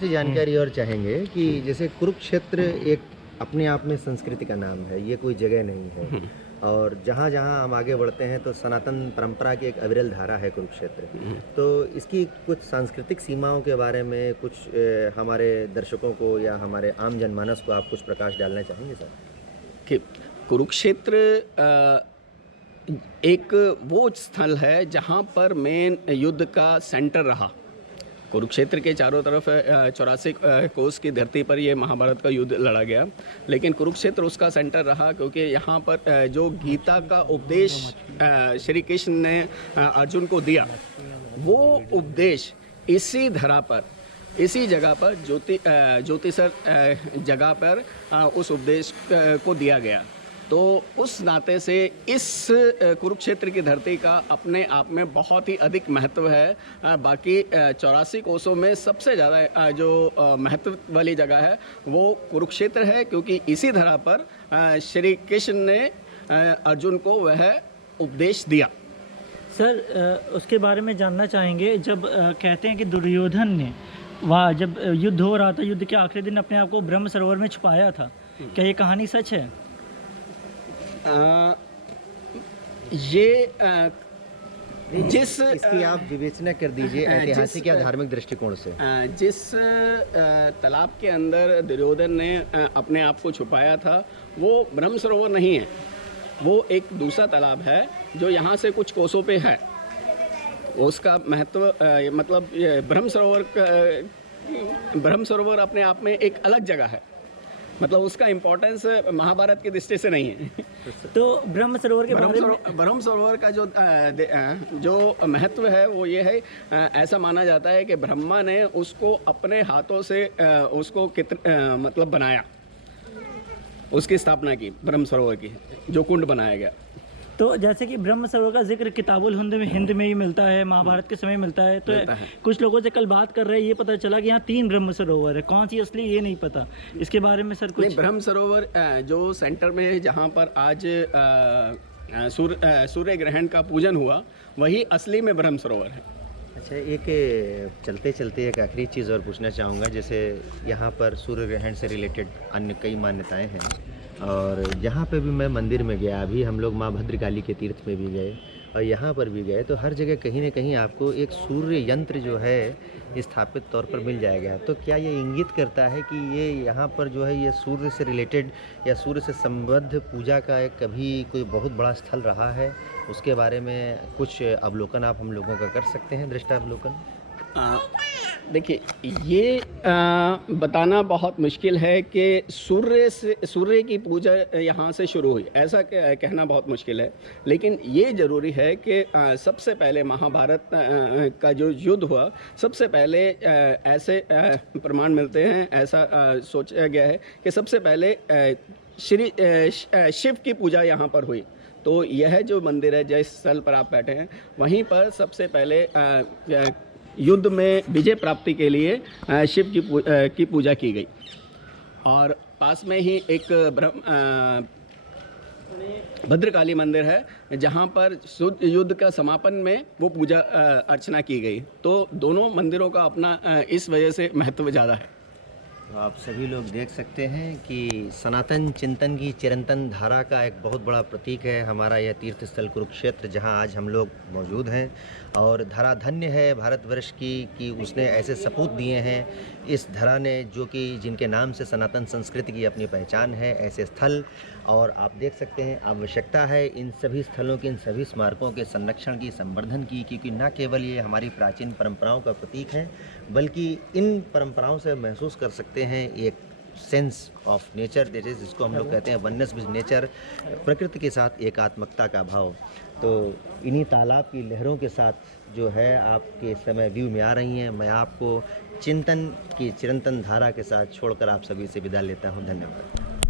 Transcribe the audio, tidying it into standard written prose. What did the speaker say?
से जानकारी और चाहेंगे कि जैसे कुरुक्षेत्र एक अपने आप में संस्कृति का नाम है, ये कोई जगह नहीं है। हुँ, और जहाँ-जहाँ हम आगे बढ़ते हैं तो सनातन परंपरा की एक अविरल धारा है कुरुक्षेत्र। हुँ। तो इसकी कुछ सांस्कृतिक सीमाओं के बारे में कुछ हमारे दर्शकों को या हमारे आम जनमानस को आप कुछ प्रकाश डालना चाहेंगे सर? कि कुरुक्षेत्र एक वो स्थल है जहाँ पर मेन युद्ध का सेंटर रहा। कुरुक्षेत्र के चारों तरफ 84 कोस की धरती पर ये महाभारत का युद्ध लड़ा गया, लेकिन कुरुक्षेत्र उसका सेंटर रहा क्योंकि यहाँ पर जो गीता का उपदेश श्री कृष्ण ने अर्जुन को दिया, वो उपदेश इसी धरा पर, इसी जगह पर ज्योतिसर जगह पर उस उपदेश को दिया गया। तो उस नाते से इस कुरुक्षेत्र की धरती का अपने आप में बहुत ही अधिक महत्व है। बाकी 84 कोसों में सबसे ज़्यादा जो महत्व वाली जगह है वो कुरुक्षेत्र है, क्योंकि इसी धरा पर श्री कृष्ण ने अर्जुन को वह उपदेश दिया। सर उसके बारे में जानना चाहेंगे, जब कहते हैं कि दुर्योधन ने वहाँ जब युद्ध हो रहा था, युद्ध के आखिरी दिन अपने आप को ब्रह्म सरोवर में छुपाया था, क्या ये कहानी सच है? इसकी आप विवेचना कर दीजिए ऐतिहासिक या धार्मिक दृष्टिकोण से। जिस तालाब के अंदर दुर्योधन ने अपने आप को छुपाया था वो ब्रह्म सरोवर नहीं है, वो एक दूसरा तालाब है जो यहाँ से कुछ कोसों पे है। उसका महत्व मतलब ब्रह्म सरोवर अपने आप में एक अलग जगह है, मतलब उसका इम्पोर्टेंस महाभारत की दृष्टि से नहीं है। तो ब्रह्म सरोवर के बारे में ब्रह्म सरोवर का जो महत्व है वो ये है, ऐसा माना जाता है कि ब्रह्मा ने उसको अपने हाथों से उसको मतलब बनाया, उसकी स्थापना की, ब्रह्म सरोवर की, जो कुंड बनाया गया। तो जैसे कि ब्रह्म सरोवर का जिक्र किताबुल हिंद में ही मिलता है, महाभारत के समय मिलता है, तो कुछ लोगों से कल बात कर रहे हैं, ये पता चला कि यहाँ 3 ब्रह्म सरोवर है, कौन सी असली ये नहीं पता। इसके बारे में सर कुछ? ब्रह्म सरोवर जो सेंटर में है, जहाँ पर आज सूर्य ग्रहण का पूजन हुआ, वही असली में ब्रह्म सरोवर है। अच्छा, एक चलते चलते एक आखिरी चीज़ और पूछना चाहूँगा। जैसे यहाँ पर सूर्य ग्रहण से रिलेटेड अन्य कई मान्यताएं हैं, और जहाँ पे भी मैं मंदिर में गया, अभी हम लोग माँ भद्रकाली के तीर्थ में भी गए और यहाँ पर भी गए, तो हर जगह कहीं ना कहीं आपको एक सूर्य यंत्र जो है स्थापित तौर पर मिल जाएगा। तो क्या ये इंगित करता है कि ये यहाँ पर जो है ये सूर्य से रिलेटेड या सूर्य से संबद्ध पूजा का एक कभी कोई बहुत बड़ा स्थल रहा है? उसके बारे में कुछ अवलोकन आप हम लोगों का कर सकते हैं, दृष्टावलोकन? देखिए, ये बताना बहुत मुश्किल है कि सूर्य की पूजा यहाँ से शुरू हुई, ऐसा कहना बहुत मुश्किल है। लेकिन ये ज़रूरी है कि सबसे पहले महाभारत का जो युद्ध हुआ, सबसे पहले ऐसे प्रमाण मिलते हैं, ऐसा सोचा गया है कि सबसे पहले श्री शिव की पूजा यहाँ पर हुई। तो यह जो मंदिर है, जिस स्थल पर आप बैठे हैं, वहीं पर सबसे पहले युद्ध में विजय प्राप्ति के लिए शिव की पूजा की गई। और पास में ही एक भद्रकाली मंदिर है, जहाँ पर युद्ध का समापन में वो पूजा अर्चना की गई। तो दोनों मंदिरों का अपना इस वजह से महत्व ज़्यादा है। तो आप सभी लोग देख सकते हैं कि सनातन चिंतन की चिरंतन धारा का एक बहुत बड़ा प्रतीक है हमारा यह तीर्थ स्थल कुरुक्षेत्र, जहां आज हम लोग मौजूद हैं। और धरा धन्य है भारतवर्ष की कि उसने ऐसे सपूत दिए हैं इस धरा ने, जो कि जिनके नाम से सनातन संस्कृति की अपनी पहचान है, ऐसे स्थल। और आप देख सकते हैं आवश्यकता है इन सभी स्थलों की, इन सभी स्मारकों के संरक्षण की, संवर्धन की, क्योंकि न केवल ये हमारी प्राचीन परंपराओं का प्रतीक है, बल्कि इन परंपराओं से महसूस कर सकते हैं एक सेंस ऑफ नेचर, जिसको हम लोग कहते हैं वननेस विद नेचर, प्रकृति के साथ एकात्मकता का भाव। तो इन्हीं तालाब की लहरों के साथ जो है आपके समय व्यू में आ रही हैं, मैं आपको चिंतन की चिरंतन धारा के साथ छोड़कर आप सभी से विदा लेता हूं। धन्यवाद।